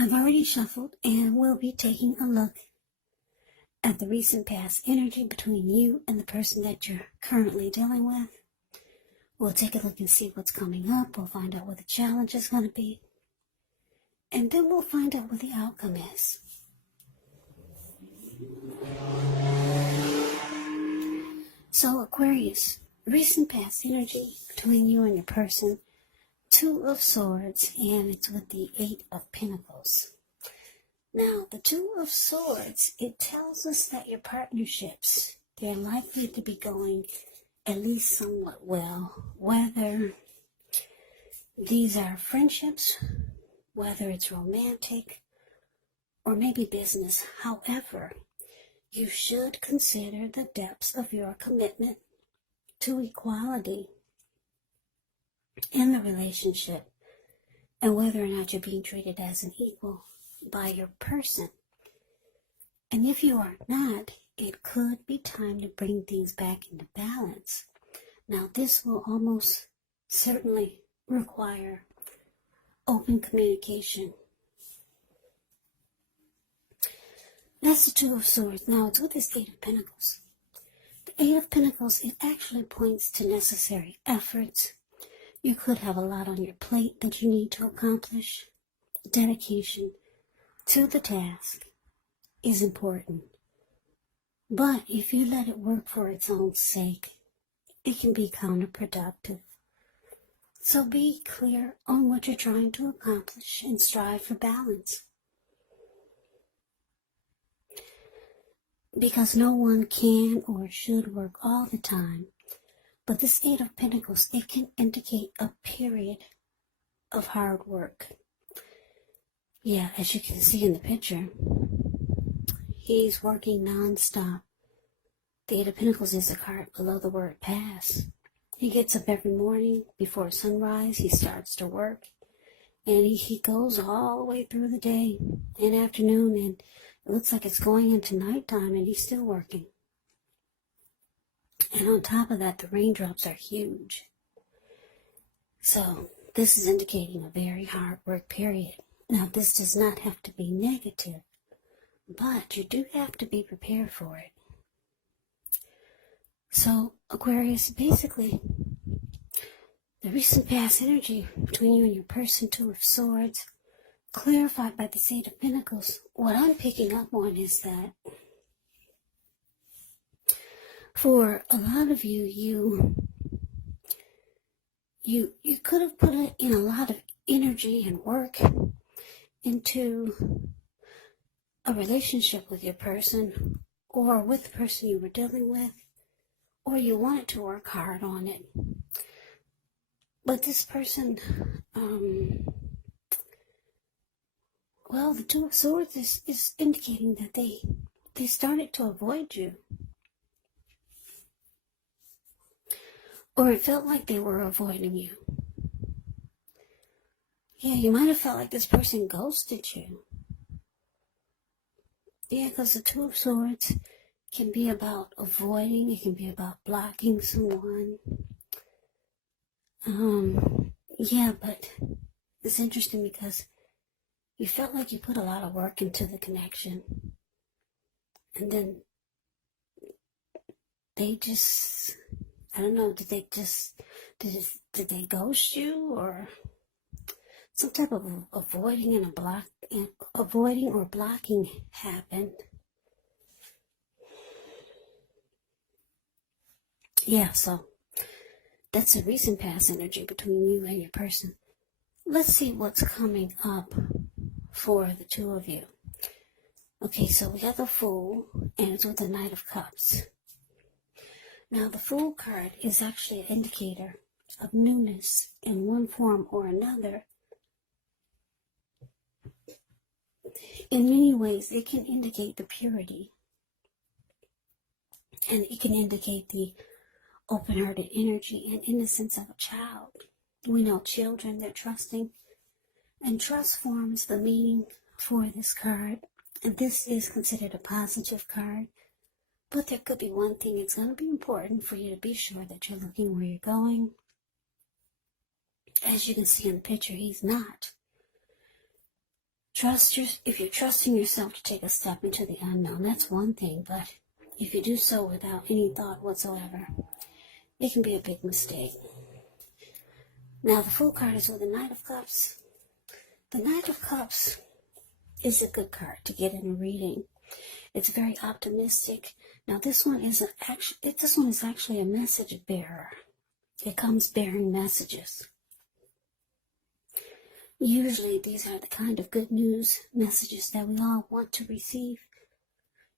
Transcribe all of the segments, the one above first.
I've already shuffled and we'll be taking a look at the recent past energy between you and the person that you're currently dealing with. We'll take a look and see what's coming up. We'll find out what the challenge is going to be. And then we'll find out what the outcome is. So Aquarius, recent past energy between you and your person. Two of Swords, and it's with the Eight of Pentacles. Now, the Two of Swords, it tells us that your partnerships, they're likely to be going at least somewhat well. Whether these are friendships, whether it's romantic, or maybe business. However, you should consider the depths of your commitment to equality in the relationship and whether or not you're being treated as an equal by your person. And if you are not, it could be time to bring things back into balance. Now, this will almost certainly require open communication. That's the Two of Swords. Now, it's with this Eight of Pentacles. The Eight of Pentacles, it actually points to necessary efforts. You could have a lot on your plate that you need to accomplish. Dedication to the task is important. But if you let it work for its own sake, it can be counterproductive. So be clear on what you're trying to accomplish and strive for balance. Because no one can or should work all the time. But this Eight of Pentacles, it can indicate a period of hard work. Yeah, as you can see in the picture, he's working non-stop. The Eight of Pentacles is a card below the word pass. He gets up every morning before sunrise. He starts to work. And he goes all the way through the day and afternoon. And it looks like it's going into nighttime and he's still working. And on top of that, the raindrops are huge. So this is indicating a very hard work period. Now, this does not have to be negative, but you do have to be prepared for it. So, Aquarius, basically, the recent past energy between you and your person, Two of Swords, clarified by the Eight of Pentacles. What I'm picking up on is that for a lot of you, you could have put in a lot of energy and work into a relationship with your person or with the person you were dealing with, or you wanted to work hard on it. But this person, well, the Two of Swords is indicating that they started to avoid you. Or it felt like they were avoiding you. Yeah, you might have felt like this person ghosted you. Yeah, because the Two of Swords can be about avoiding. It can be about blocking someone. Yeah, but it's interesting because you felt like you put a lot of work into the connection. And then they just, I don't know, did they ghost you, or some type of avoiding or blocking happened? Yeah, so that's a recent past energy between you and your person. Let's see what's coming up for the two of you. Okay, so we got the Fool, and it's with the Knight of Cups. Now, the Fool card is actually an indicator of newness in one form or another. In many ways, it can indicate the purity, and it can indicate the open-hearted energy and innocence of a child. We know children, they're trusting, and trust forms the meaning for this card. And this is considered a positive card. But there could be one thing. It's going to be important for you to be sure that you're looking where you're going. As you can see in the picture, he's not if you're trusting yourself to take a step into the unknown, that's one thing, but if you do so without any thought whatsoever, it can be a big mistake. Now, the Fool card is with the Knight of Cups. The Knight of Cups is a good card to get in a reading. It's very optimistic. Now, this one is actually a message bearer. It comes bearing messages. Usually, these are the kind of good news messages that we all want to receive.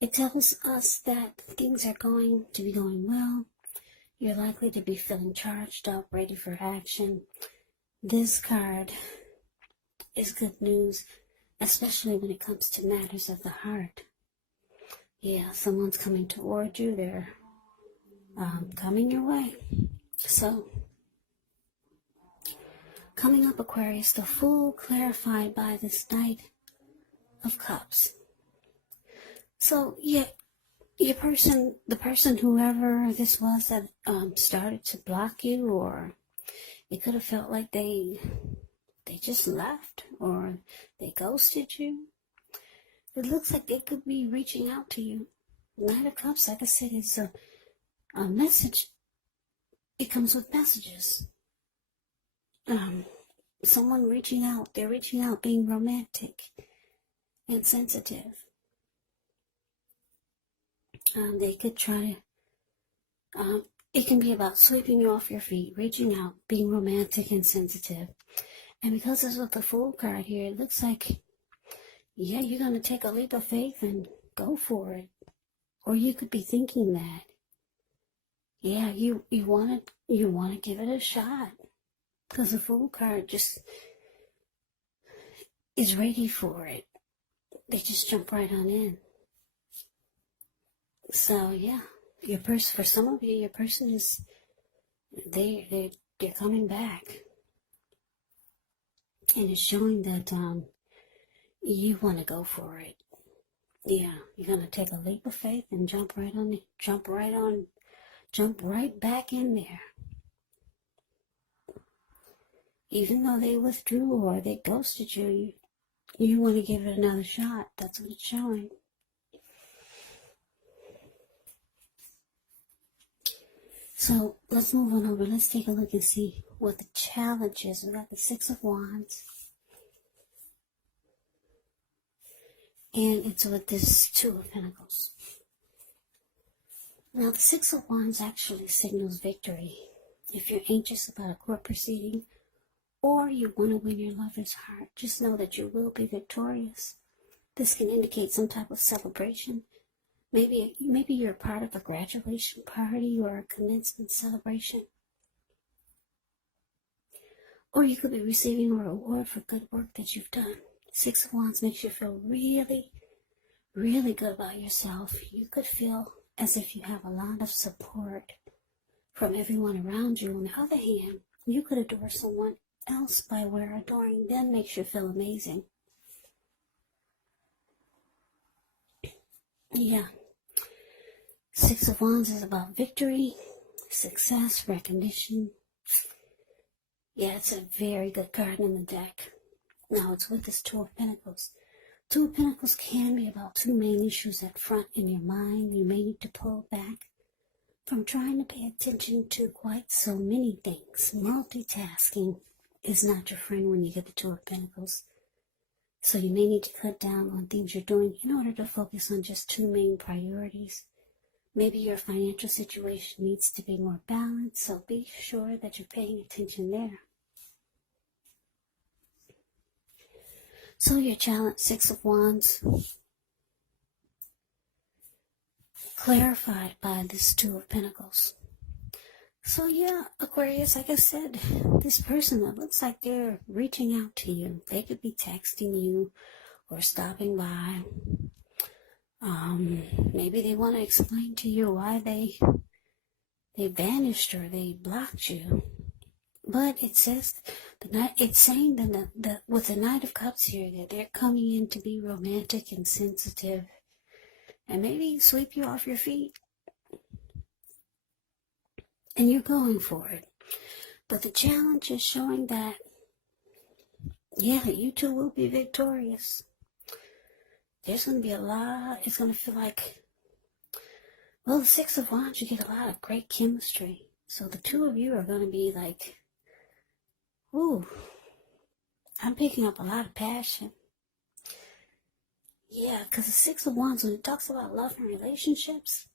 It tells us that things are going to be going well. You're likely to be feeling charged up, ready for action. This card is good news, especially when it comes to matters of the heart. Yeah, someone's coming toward you. They're coming your way. So, coming up, Aquarius, the Fool clarified by this Knight of Cups. So, yeah, the person, whoever this was that started to block you, or it could have felt like they just left, or they ghosted you. It looks like they could be reaching out to you. Knight of Cups, like I said, is a message. It comes with messages. Someone reaching out. They're reaching out, being romantic and sensitive. They could try to, it can be about sweeping you off your feet, reaching out, being romantic and sensitive. And because it's with the Fool card here, it looks like, yeah, you're going to take a leap of faith and go for it. Or you could be thinking that, yeah, you want to give it a shot. Because the Fool card just is ready for it. They just jump right on in. So, yeah, for some of you, your person is, they're coming back. And it's showing that you want to go for it. Yeah, you're going to take a leap of faith and jump right back in there. Even though they withdrew or they ghosted you, you want to give it another shot. That's what it's showing. So let's move on over. Let's take a look and see what the challenge is. We got the Six of Wands. And it's with this Two of Pentacles. Now, the Six of Wands actually signals victory. If you're anxious about a court proceeding, or you want to win your lover's heart, just know that you will be victorious. This can indicate some type of celebration. Maybe you're a part of a graduation party or a commencement celebration. Or you could be receiving a reward for good work that you've done. Six of Wands makes you feel really, really good about yourself. You could feel as if you have a lot of support from everyone around you. On the other hand, you could adore someone else by where adoring them makes you feel amazing. Yeah. Six of Wands is about victory, success, recognition. Yeah, it's a very good card in the deck. Now it's with this Two of Pentacles. Two of Pentacles can be about two main issues at front in your mind. You may need to pull back from trying to pay attention to quite so many things. Multitasking is not your friend when you get the Two of Pentacles. So you may need to cut down on things you're doing in order to focus on just two main priorities. Maybe your financial situation needs to be more balanced, so be sure that you're paying attention there. So your challenge, Six of Wands, clarified by this Two of Pentacles. So yeah, Aquarius, like I said, this person that looks like they're reaching out to you. They could be texting you or stopping by. Maybe they want to explain to you why they vanished or they blocked you. But it says it's saying that with the Knight of Cups here, that they're coming in to be romantic and sensitive, and maybe sweep you off your feet. And you're going for it. But the challenge is showing that Yeah, you two will be victorious. There's going to be a lot. It's going to feel like, well, the Six of Wands, you get a lot of great chemistry. So the two of you are going to be like, ooh, I'm picking up a lot of passion. Yeah, because the Six of Wands, when it talks about love and relationships,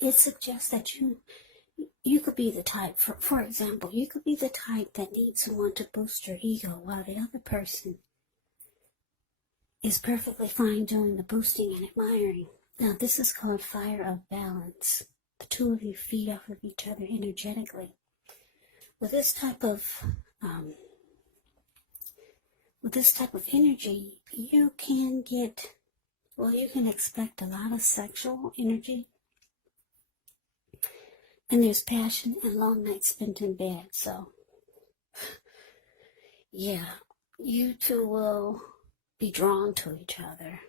it suggests that you could be the type, for example, you could be the type that needs someone to boost your ego while the other person is perfectly fine doing the boosting and admiring. Now, this is called fire of balance. The two of you feed off of each other energetically. With this type of energy, you can expect a lot of sexual energy. And there's passion and long nights spent in bed. So, yeah, you two will be drawn to each other.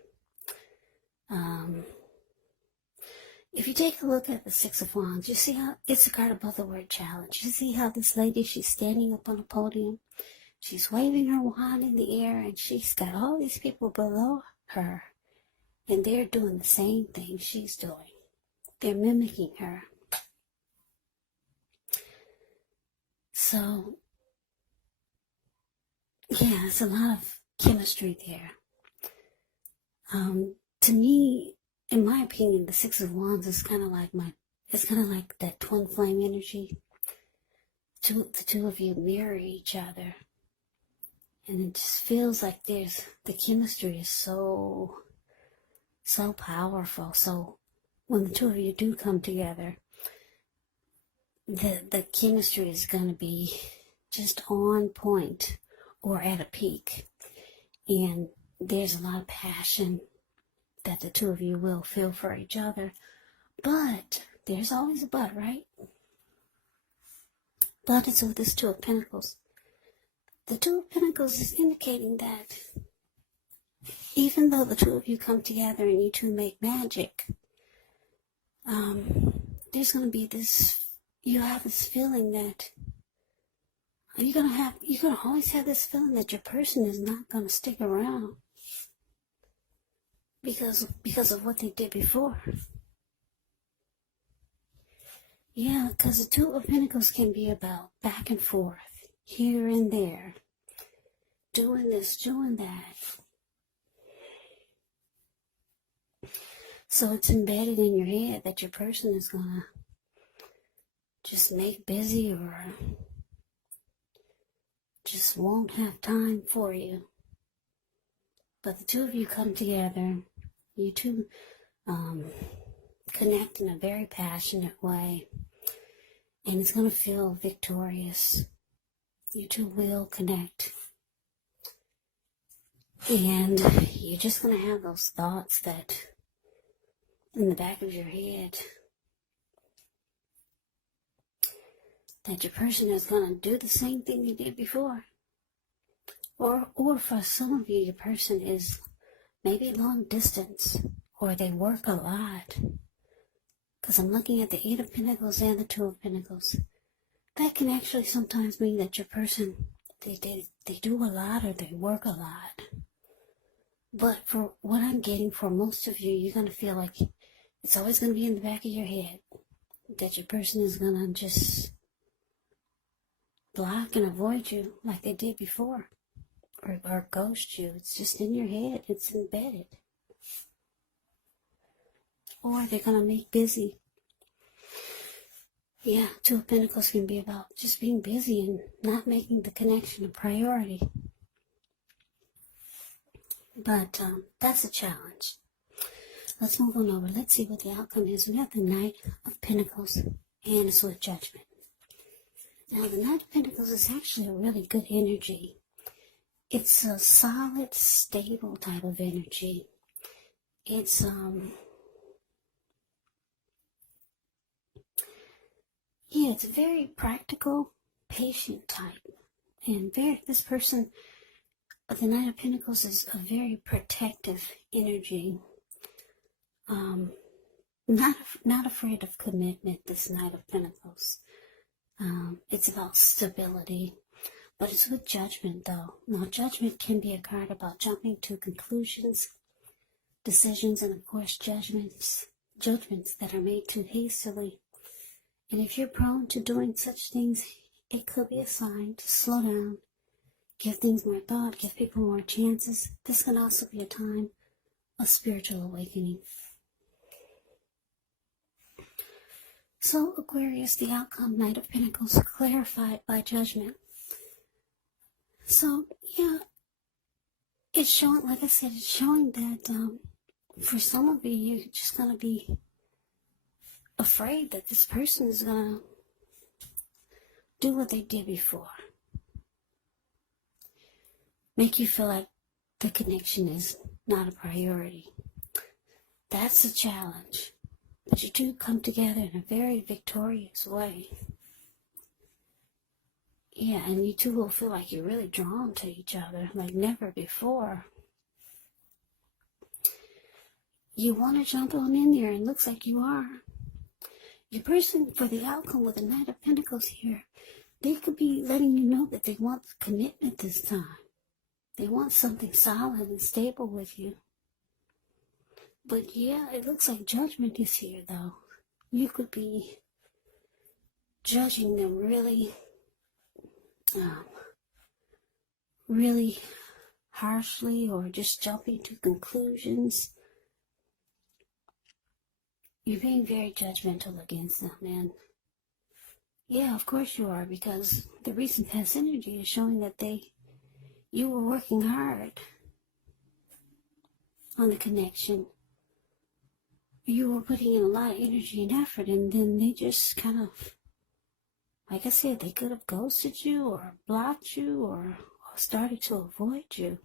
If you take a look at the Six of Wands, you see how it's a card above the word challenge. You see how this lady, she's standing up on a podium. She's waving her wand in the air, and she's got all these people below her. And they're doing the same thing she's doing. They're mimicking her. So, yeah, there's a lot of chemistry there. To me, in my opinion, the Six of Wands is kind of like that twin flame energy. The two of you mirror each other. And it just feels like the chemistry is so powerful. So when the two of you do come together, the chemistry is going to be just on point or at a peak. And there's a lot of passion that the two of you will feel for each other. But there's always a but, right? But it's with this Two of Pentacles. The Two of Pentacles is indicating that even though the two of you come together and you two make magic, there's going to be you have this feeling that you're going to always have this feeling that your person is not going to stick around because of what they did before. Yeah, because the Two of Pentacles can be about back and forth, here and there, doing this, doing that. So it's embedded in your head that your person is going to just make busy or just won't have time for you. But the two of you come together, you two connect in a very passionate way, and it's going to feel victorious. You two will connect. And you're just going to have those thoughts that in the back of your head that your person is going to do the same thing you did before. Or for some of you, your person is maybe long distance, or they work a lot. Because I'm looking at the Eight of Pentacles and the Two of Pentacles. That can actually sometimes mean that your person, they do a lot or they work a lot. But for what I'm getting, for most of you, you're going to feel like it's always going to be in the back of your head that your person is going to just block and avoid you like they did before, or ghost you. It's just in your head. It's embedded. Or they're going to make busy. Yeah, Two of Pentacles can be about just being busy and not making the connection a priority. But that's a challenge. Let's move on over. Let's see what the outcome is. We have the Knight of Pentacles and a Swift Judgment. Now, the Knight of Pentacles is actually a really good energy. It's a solid, stable type of energy. It's it's a very practical, patient type. And this person, the Knight of Pentacles, is a very protective energy. Not afraid of commitment, this Knight of Pentacles. It's about stability. But it's with judgment, though. Now, judgment can be a card about jumping to conclusions, decisions, and of course, judgments that are made too hastily. And if you're prone to doing such things, it could be a sign to slow down, give things more thought, give people more chances. This can also be a time of spiritual awakening. So, Aquarius, the outcome, Knight of Pentacles, clarified by judgment. So, yeah, it's showing, like I said, it's showing that for some of you, you're just going to be afraid that this person is going to do what they did before. Make you feel like the connection is not a priority. That's a challenge. But you two come together in a very victorious way. Yeah, and you two will feel like you're really drawn to each other like never before. You want to jump on in there, and it looks like you are. Your person, for the outcome with the Knight of Pentacles here, they could be letting you know that they want commitment this time. They want something solid and stable with you. But yeah, it looks like judgment is here, though. You could be judging them really harshly, or just jumping to conclusions. You're being very judgmental against them, and yeah, of course you are, because the recent past energy is showing that you were working hard on the connection. You were putting in a lot of energy and effort, and then they just kind of, like I said, they could have ghosted you or blocked you or started to avoid you.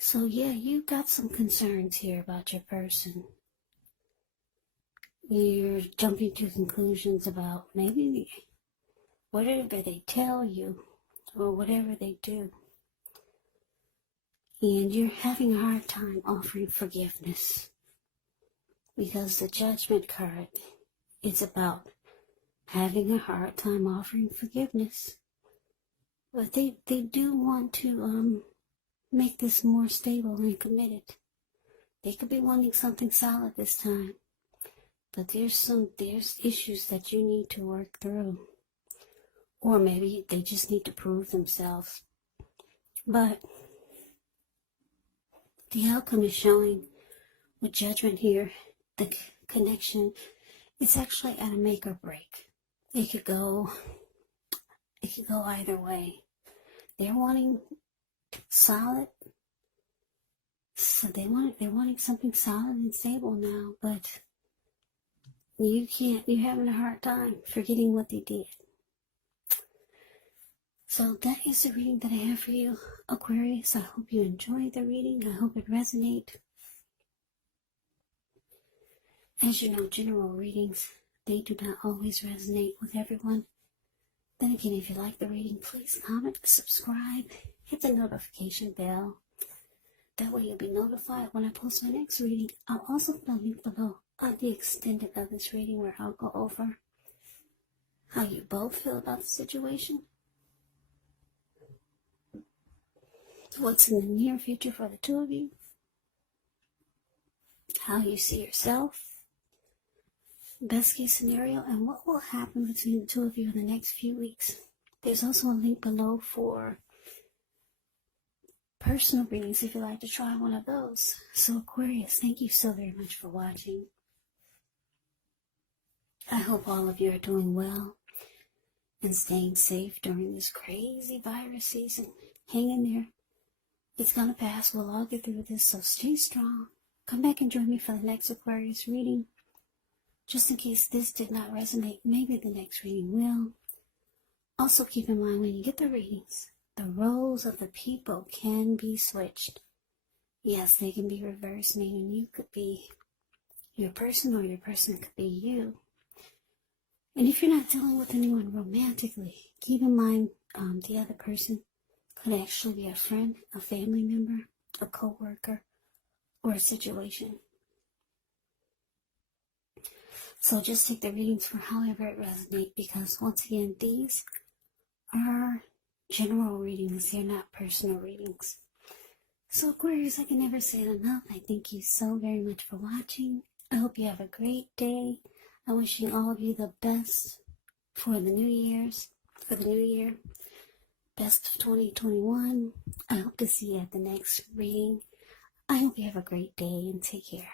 So yeah, you got some concerns here about your person. You're jumping to conclusions about maybe whatever they tell you or whatever they do. And you're having a hard time offering forgiveness, because the Judgment card is about having a hard time offering forgiveness. But they do want to make this more stable and committed. They could be wanting something solid this time. But there's issues that you need to work through. Or maybe they just need to prove themselves. But the outcome is showing with Judgment here, the connection, it's actually at a make or break. It could go either way. They're wanting solid, so they're wanting something solid and stable now, but you're having a hard time forgetting what they did. So that is the reading that I have for you, Aquarius. I hope you enjoyed the reading. I hope it resonates. As you know, general readings, they do not always resonate with everyone. Then again, if you like the reading, please comment, subscribe, hit the notification bell. That way you'll be notified when I post my next reading. I'll also put a link below of the extended of this reading, where I'll go over how you both feel about the situation, what's in the near future for the two of you, how you see yourself, best case scenario, and what will happen between the two of you in the next few weeks. There's also a link below for personal readings if you'd like to try one of those. So Aquarius, thank you so very much for watching. I hope all of you are doing well and staying safe during this crazy virus season. Hang in there. It's gonna pass. We'll all get through this, so stay strong. Come back and join me for the next Aquarius reading. Just in case this did not resonate, maybe the next reading will. Also keep in mind, when you get the readings, the roles of the people can be switched. Yes, they can be reversed, meaning you could be your person or your person could be you. And if you're not dealing with anyone romantically, keep in mind the other person could actually be a friend, a family member, a co-worker, or a situation. So just take the readings for however it resonates, because once again, these are general readings. They're not personal readings. So Aquarius, I can never say it enough. I thank you so very much for watching. I hope you have a great day. I'm wishing all of you the best for the new year. Best of 2021. I hope to see you at the next reading. I hope you have a great day and take care.